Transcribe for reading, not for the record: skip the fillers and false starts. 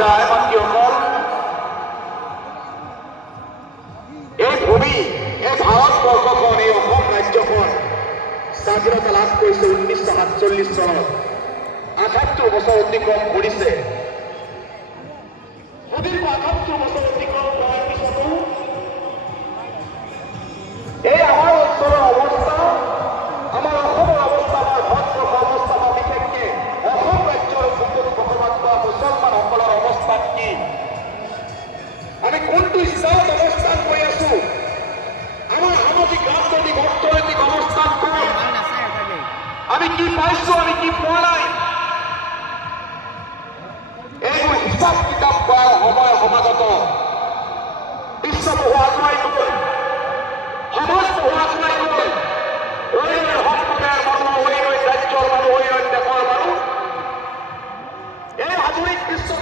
যায় মাতৃসকল, এই ভূমি, এই ভাৰতবৰ্ষখন, এই অসম ৰাজ্যখন স্বাধীনতা লাভ কৰিছে 1947 চনত। ৭৮ বছৰ অতিক্ৰম কৰিছে। সুদীৰ্ঘ ৭৮ বছৰ অতিক্ৰম কৰাৰ পিছতো এই আমাৰ অঞ্চলৰ অৱস্থা, আমাৰ অসমৰ অৱস্থা, আমাৰ ভাৰতবৰ্ষৰ অৱস্থা, বা বিশেষকে অসম ৰাজ্যৰ ভূমিত বসবাস কৰা মুছলমানসকলৰ অৱস্থান কি? আমি কোনটো স্তৰত অৱস্থান কৰি আছো? আমাৰ সামাজিক ৰাজনৈতিক অৰ্থনৈতিক অৱস্থান কি? আমি কি পাইছো, আমি কি পোৱা নাই? এইবোৰ হিচাপ কিতাপ কৰাৰ সময় সমাগত। বিশ্ব বহু আগুৱাই গৈ, সমাজ বহু আগুৱাই গৈ, সম্প্ৰদায়ৰ মানুহ হৈ গৈ, ৰাজ্যৰ মানুহ হৈ গৈ, দেশৰ মানুহ এই আধুনিক বিশ্বত